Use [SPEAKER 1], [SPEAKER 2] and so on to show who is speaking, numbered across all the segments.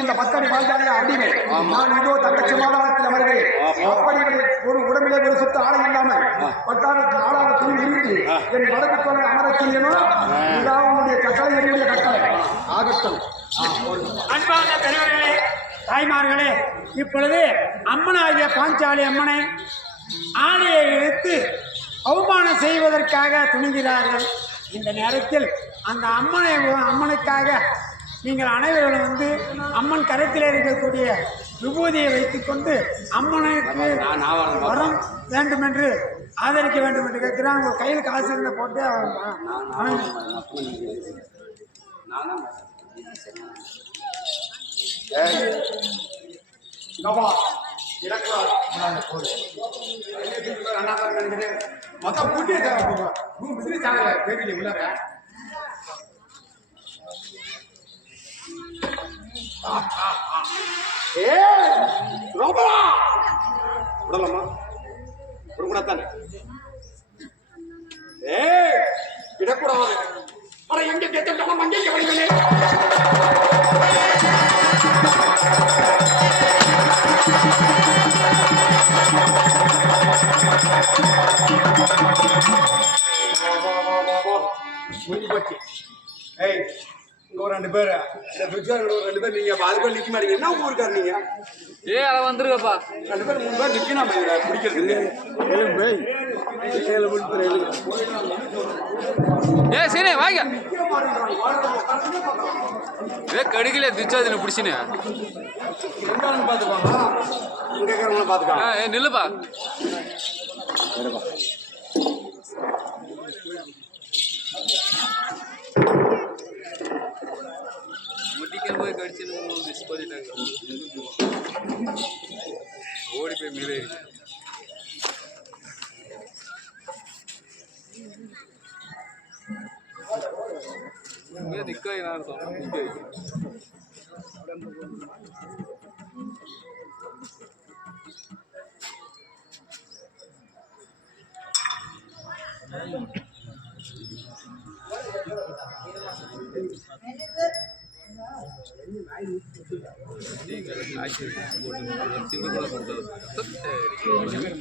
[SPEAKER 1] இந்த பத்தடி பாஞ்சாலே அடிமை. நான் இதோ தங்கச்சி மாதாளத்தில் வருகிறேன் அப்படி ஒரு உடம்பிலே ஒரு சுத்த ஆடை இல்லாமல் பட்டாளத்தில் ஆளாக துணி இருந்து என் வடக்கு தொலை அமரச் செய்யணும். இதான் உன்னுடைய கட்டளை கட்டளை. ஆகட்டும்.
[SPEAKER 2] அன்பார்ந்த பெரியவர்களே தாய்மார்களே இப்பொழுது அம்மனாகிய பாஞ்சாலி அம்மனை ஆணையை இழுத்து அவமானம் செய்வதற்காக துணிகிறார்கள். இந்த நேரத்தில் அந்த அம்மனை அம்மனுக்காக நீங்கள் அனைவரும் வந்து அம்மன் கரத்தில் இருக்கக்கூடிய விபூதியை வைத்துக்கொண்டு அம்மனுக்கு வரம் வேண்டும் என்று ஆதரிக்க வேண்டும் என்று கேட்கிறான். உங்கள் கையில் காசு இருந்த போட்டு அவன் அவன்
[SPEAKER 1] மொத்தம் கூட்டி மிதிரி சாங்க தெரியல ஏ ரோபலா விடலாமா? விடக்கூடாதானே? ஏய் விடக்கூடாது. அட எங்க கேட்க மஞ்சள் கவனிங்களே முடிஞ்சு பேர். இந்த ஒரு ரெண்டு பேர் நீங்க அது பேர் நிக்க மாட்டீங்க. என்ன ஊருக்கார் நீங்க?
[SPEAKER 3] ஏ அதை வந்துருக்கப்பா
[SPEAKER 1] ரெண்டு பேர் மூணு பேர் நிக்கணும் பிடிக்கிறது
[SPEAKER 3] ஏ சரி வாங்க. ஏ கடுக்கல திச்சாதின பிடிச்சினு
[SPEAKER 1] எங்க பாத்துக்கோங்க இங்க இருக்கிறவங்கள பாத்துக்கோங்க
[SPEAKER 3] ஏ நில்லுப்பா போய் கடிச்சுன்னு மிஸ் பண்ணிட்டாங்க ஓடி போய் மேலே இருக்கு நிக்க நான் சொன்னேன்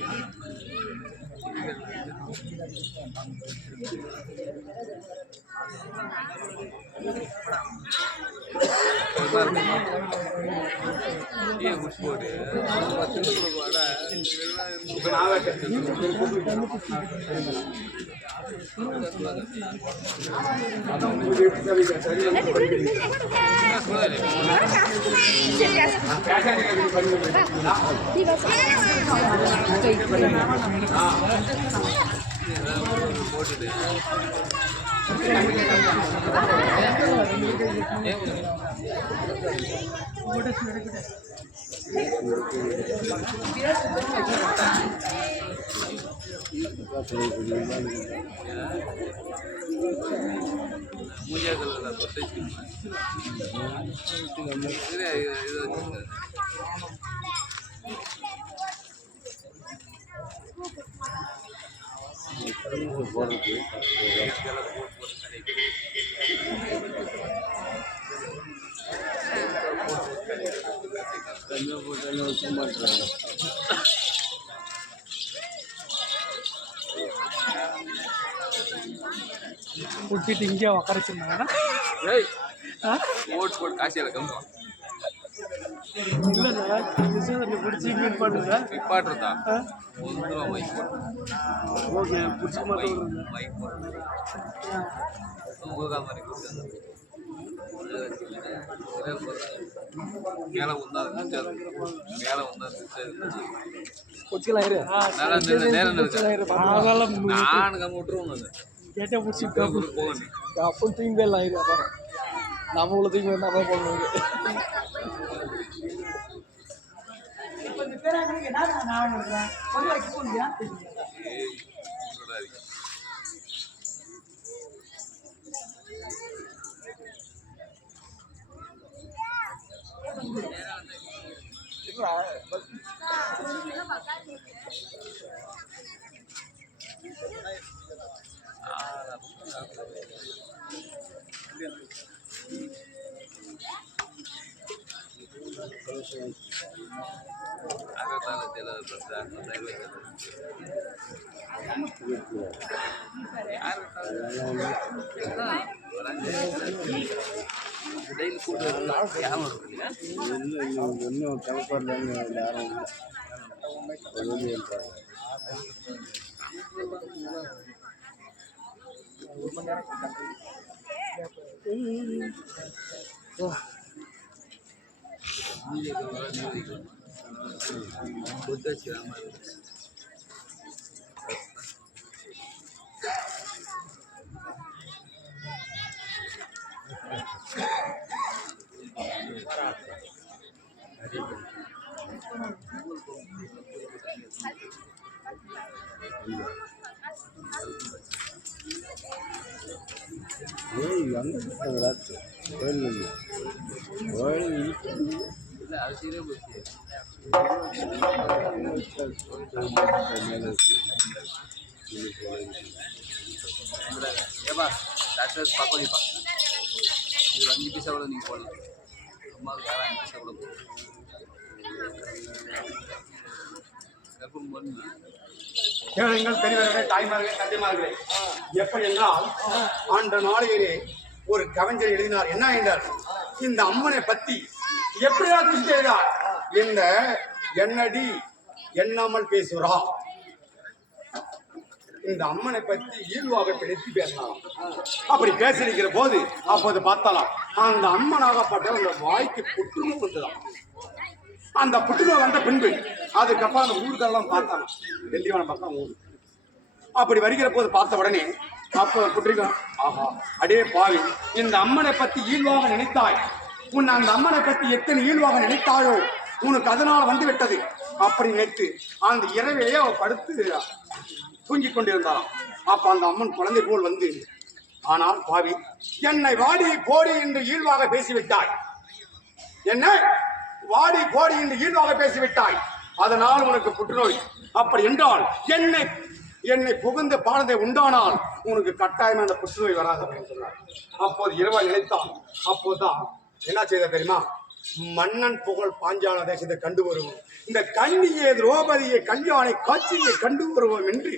[SPEAKER 3] நீங்கள் ஆட்சி போட்டு சின்ன கூட கொடுத்தது சரி ஏன் குடிச்சு போட்டு சின்ன கூட காசியில் கம்பா
[SPEAKER 2] இல்லை சார் விஸ்வத்தை பிடிச்சி மீட் பண்ணுங்க
[SPEAKER 3] நிப்பாட்டுறதா ஒரு ரூபா மைக் போட்டு
[SPEAKER 2] ஓகே பிடிச்சி மட்டும் விடுங்க.
[SPEAKER 3] மைக் போட்டு உங்க மாதிரி கொடுத்தாங்க மேலே வந்தா நிற்காது மேலே வந்தா நிற்காது
[SPEAKER 2] கொச்சிக்கலாம் இரு
[SPEAKER 3] நல்லா நின்று நேரம்
[SPEAKER 2] அதெல்லாம்
[SPEAKER 3] நான் கம்மி விட்டுருவோம் அது
[SPEAKER 2] கேட்டே பிடிச்சி அப்போ தூங்கி போயிடலாம் இது அப்புறம் நம்மள தூங்கி போய் நம்ம பண்ணுவோம்
[SPEAKER 3] Yeah. त्याला ಡೈಲಿ ಫೋಟೋ ಇನ್ನೂ ಕೆಲಸದಲ್ಲಿ ಯಾರು ಹೇಳ್ತಾರೆ ಹ್ಞೂ இருக்குல்ல
[SPEAKER 2] இல்லை இல்லை ஒன்றும் கலப்படலன்னு யாரும் இல்லை வெளியே
[SPEAKER 3] ஏப்பா டாக்டர் பார்க்க இது அஞ்சு பைசா கூட நீங்கள் போடலாம் அம்மாவுக்கு யாரும் அஞ்சு பைசா கூட போடலாம் கர்ப்பம் பண்ணு
[SPEAKER 1] கேளுங்கள் பெரியவர்களே தாய்மார்களே தந்தைமார்களே. எப்படி என்றால் அந்த நாளையிலே ஒரு கவிஞர் எழுதினார். என்ன என்றார் இந்த அம்மனை பத்தி எப்படியா குறித்து எழுதினார் இந்த என்னடி? எண்ணாமல் பேசுறா. இந்த அம்மனை பத்தி ஈழ்வாக பிடித்து பேசலாம். அப்படி பேசிருக்கிற போது அப்போது பார்த்தாலாம் அந்த அம்மனாகப்பட்ட அந்த வாய்க்கு புற்றுநோய் வந்ததாம். அந்த புற்றுநோய் வந்த பின்பு அதுக்கப்புறம் அந்த ஊருக்கெல்லாம் பார்த்தாங்க வெள்ளிவான பார்த்தா ஊர். அப்படி வருகிற போது பார்த்த உடனே அப்போ புற்றிருக்கான் ஆஹா அடே பாவி இந்த அம்மனை பத்தி ஈழ்வாக நினைத்தாய். உன் அந்த அம்மனை பத்தி எத்தனை ஈழ்வாக நினைத்தாயோ? உனக்கு அதனால வந்து விட்டது அப்படி நினைத்து அந்த இரவிலேயே அவ படுத்து தூங்கிக் கொண்டிருந்தாராம் அப்ப அந்த அம்மன் குழந்தை போல் வந்து ஆனால் பாவி என்னை வாடி போடி என்று ஈழ்வாக பேசிவிட்டாய். என்ன வாடி போடி என்று ஈழ்வாக பேசிவிட்டாய். அதனால் உனக்கு புற்றுநோய். அப்படி என்றால் என்னை என்னை புகுந்த பாடத்தை உண்டானால் உனக்கு கட்டாயம் அந்த புற்றுநோய் வராது அப்படின்னு சொன்னார். அப்போது இரவா நினைத்தான். அப்போதுதான் என்ன செய்த தெரியுமா? மன்னன் புகழ் பாஞ்சால தேசத்தை கண்டு வருவோம். இந்த கண்ணியை திரௌபதியை கல்யாணை காட்சியை கண்டு வருவோம் என்று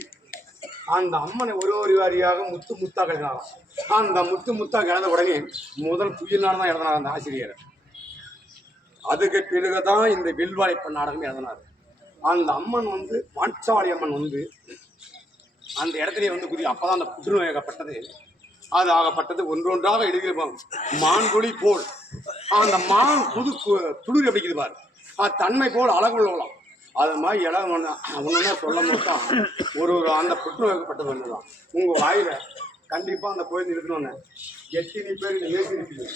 [SPEAKER 1] அந்த அம்மனை ஒரு ஒரு வாரியாக முத்து முத்தாக எழுதினாராம் அந்த முத்து முத்தாக எழுத உடனே முதல் துயிலான தான் எழுதினார் அந்த ஆசிரியர். அதுக்கு பிறகுதான் இந்த வில்வாய்ப்பு நாடகம் எழுதினார் அந்த அம்மன் வந்து பாஞ்சாலி அம்மன் வந்து அந்த இடத்துல வந்து குதி அப்பதான் அந்த புற்றுநோய்கப்பட்டது அது ஆகப்பட்டது ஒன்றொன்றாக எழுதியிருப்போம் மான்குழி போல். அந்த மான் புது துளிர் அப்படிக்குது பாரு. அது தன்மை போல் அழகு உள்ளவளாம் அது மாதிரி இடம் ஒன்று ஒன்றுனா சொல்ல மட்டும் ஒரு ஒரு அந்த புற்றுநோய்க்கப்பட்டது ஒன்றுதான் உங்கள் வாயில் கண்டிப்பாக அந்த கோயில் இருக்கணும்னு எத்தனை பேர் நீங்கள் ஏசிருப்பீங்க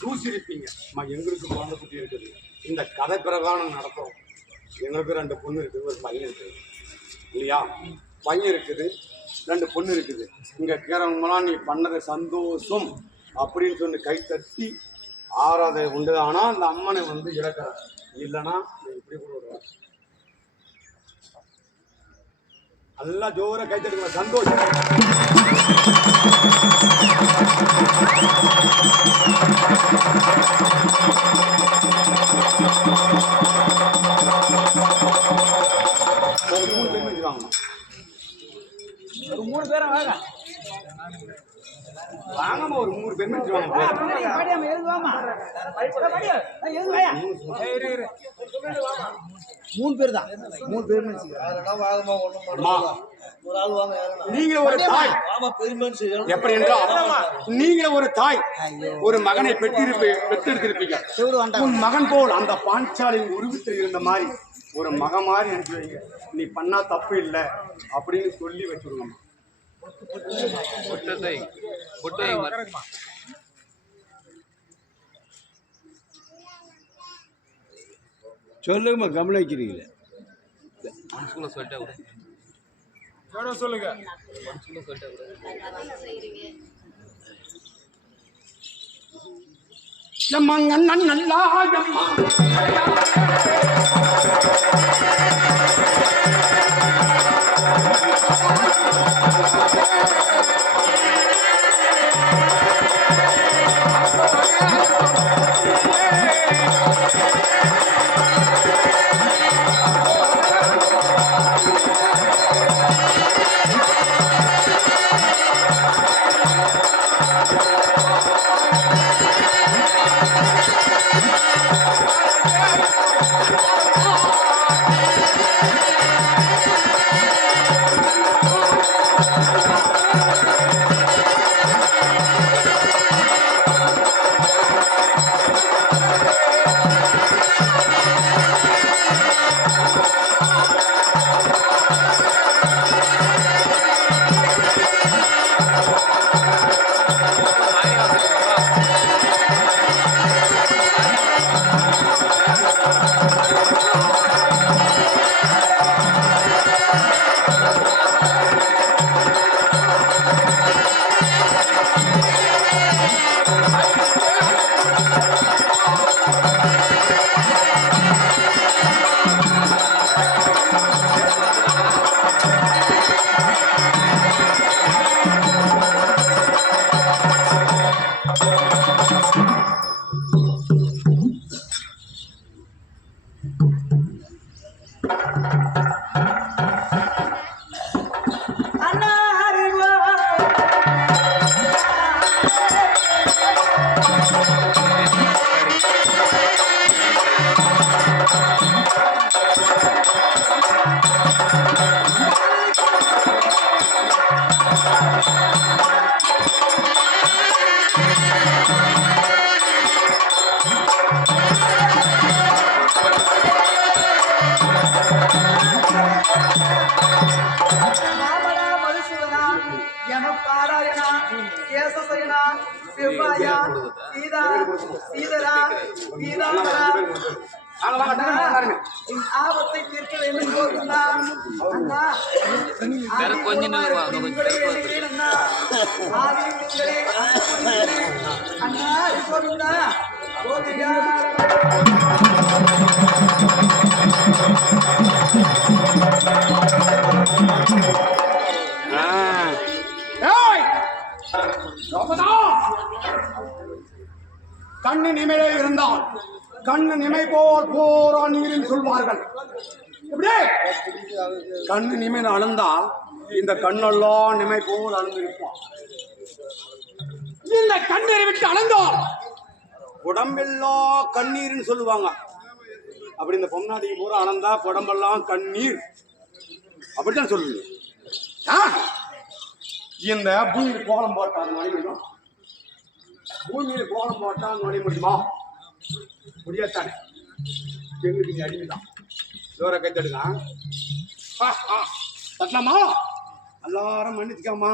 [SPEAKER 1] தூசிருப்பீங்க அம்மா எங்களுக்கு குழந்தை குட்டி இருக்குது. இந்த கதை பிரகாரம் நடக்கும். எங்களுக்கு ரெண்டு பொண்ணு இருக்குது ஒரு பையன் இருக்குது. இல்லையா? பையன் இருக்குது. ரெண்டு பொண்ணு இருக்குது. இங்கே இருக்கிறவங்களாம் நீ பண்ணது சந்தோஷம் அப்படின்னு சொல்லி கை தட்டி ஆராதனை உண்டு. ஆனால் அந்த அம்மனை வந்து இறக்குற இல்லைன்னா இப்படி கூட நல்லா ஜோர கை தட்டுங்க. சந்தோஷம். ஒரு மூணு பேரை
[SPEAKER 2] வாங்க.
[SPEAKER 1] வாங்கம்மா ஒரு மூணு பேர் வச்சுருவாங்க
[SPEAKER 2] பாடியாம எழுது வாமா எழுது வாயா. மூணு பேர் தான். மூணு பேர்
[SPEAKER 1] நீங்க ஒரு தாய். எப்படி என்றால் நீங்க ஒரு தாய். ஒரு மகனை பெற்றிருப்ப பெற்றெடுத்திருப்பீங்க. உன் மகன் போல் அந்த பாஞ்சாலின் உருவத்தில் இருந்த மாதிரி. ஒரு மக மாதிரி நினைச்சு வைங்க. நீ பண்ணா தப்பு இல்லை அப்படின்னு சொல்லி வச்சுருங்கம்மா
[SPEAKER 2] சொல்லுங்கம்மா கவனம் வைக்கிறீங்களே
[SPEAKER 3] மனசுக்குள்ள சொல்லிட்டா கூட.
[SPEAKER 1] சொல்லுங்க. எம்மங்க நல்லா எம்மா
[SPEAKER 4] Thank
[SPEAKER 1] Bye. கண்ணு இருந்தால் கண்ணு நிமை போல் போரா நீரில் சொல்வார்கள். கண்ணு நிமிழ் அழுந்தா இந்த கண்ணெல்லாம் நிமை போல் அழுந்திருப்பான். இந்த கண்ணீரை விட்டு அழுந்தோம் உடம்பெல்லாம் கண்ணீர்னு சொல்லுவாங்க. அப்படி இந்த பொம்னாடிக்கு பூரா அனந்தா உடம்பெல்லாம் கண்ணீர். அப்படித்தான் சொல்லுங்க ஆ? இந்த பூமி கோலம் போட்டாங்க பூமியில் கோலம் போட்டால் நுழைய முடியுமா? முடியாதானே எங்களுக்கு அடிமைதான். ஜோர கைத்தடுதான் தட்டுங்க ஆ, தட்டலாமா? எல்லாரும் மன்னிச்சுக்காமா.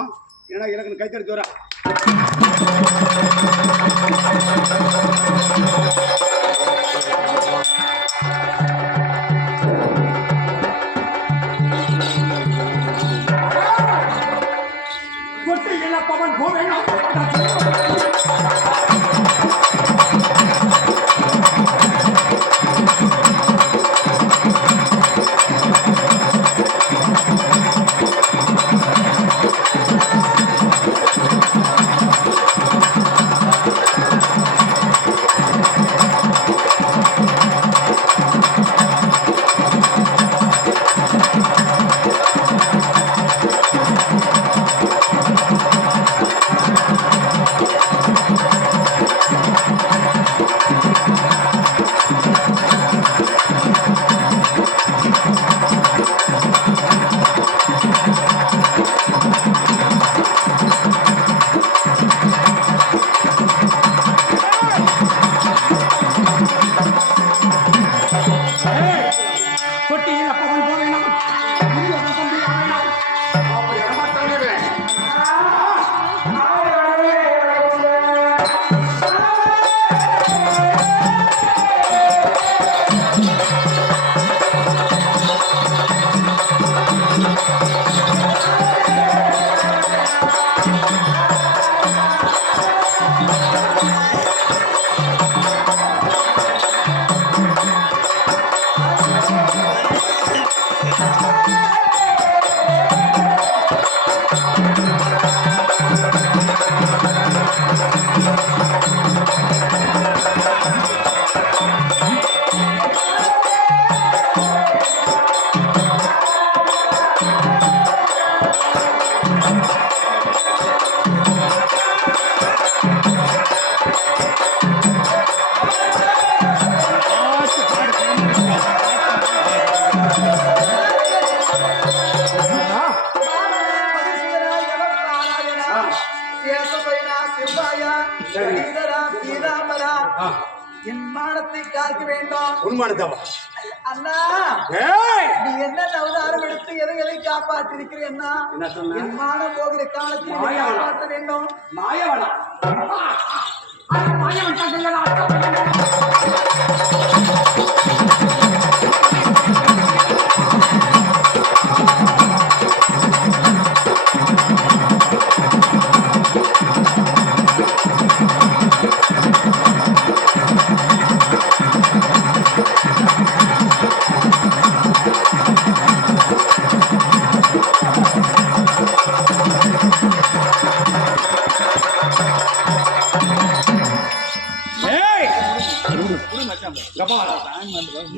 [SPEAKER 1] ஏன்னா எனக்கு கைத்தடி தட்டு
[SPEAKER 4] மானத்தை காக்க வேண்டாம்.
[SPEAKER 1] உண்மானதாவா
[SPEAKER 4] அண்ணா நீ என்ன அவதாரம் எடுத்து எதை எதை
[SPEAKER 1] என்ன சொன்ன?
[SPEAKER 4] என் மானம் போகிற காலத்தில்? காப்பாற்ற வேண்டும்.
[SPEAKER 1] மாயவனா மாயவன்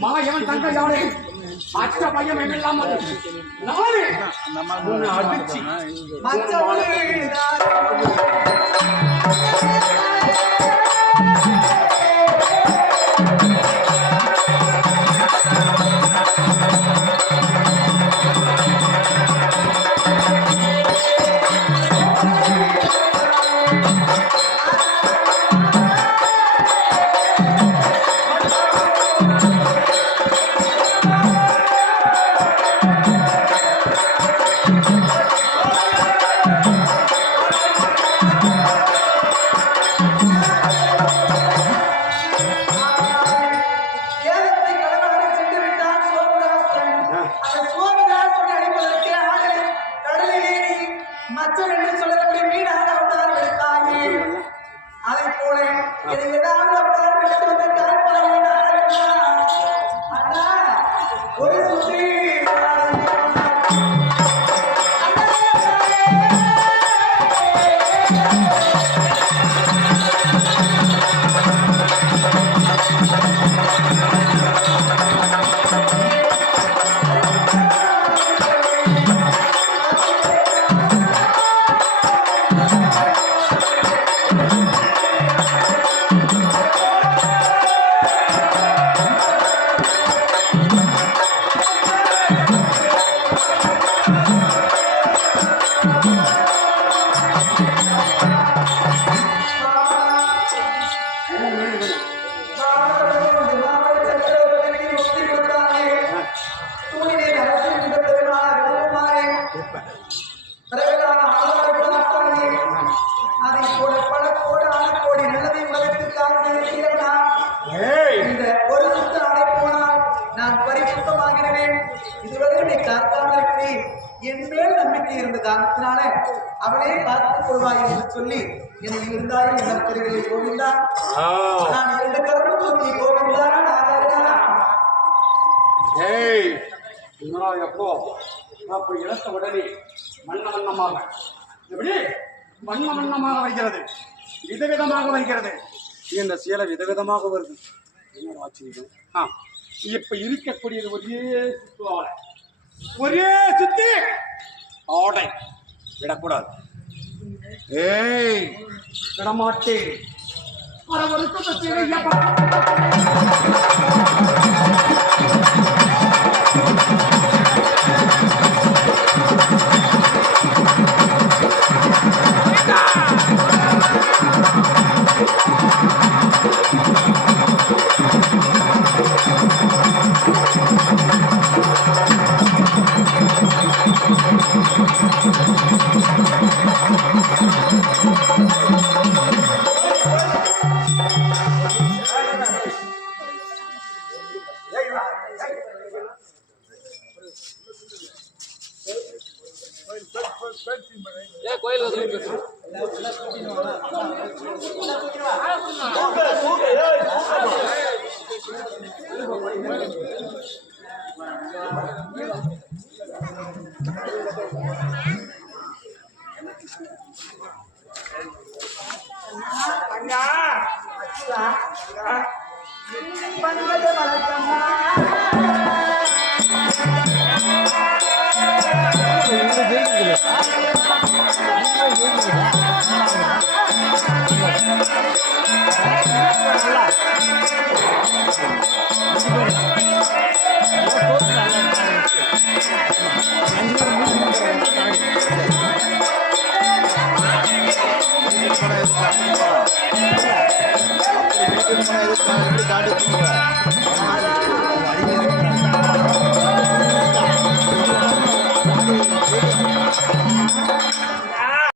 [SPEAKER 4] மாயவன் தங்க யானை. அச்ச பையன் எல்லாம் நானே. அடிச்சு. மச்சவனே அப்படி இழத்த உடனே வண்ண வண்ணமாக எப்படி வண்ண வண்ணமாக வருகிறது. விதவிதமாக வருகிறது. இந்த சேலை விதவிதமாக வருது. என்னடா ஆச்சரியம் ஆ இப்ப இருக்கக்கூடியது ஒரே சுத்து ஆடை. ஒரே சுத்தி ஆடை. விடக்கூடாது. ஏய் விடமாட்டேன். அரை
[SPEAKER 5] பண்பது வழக்கம்மா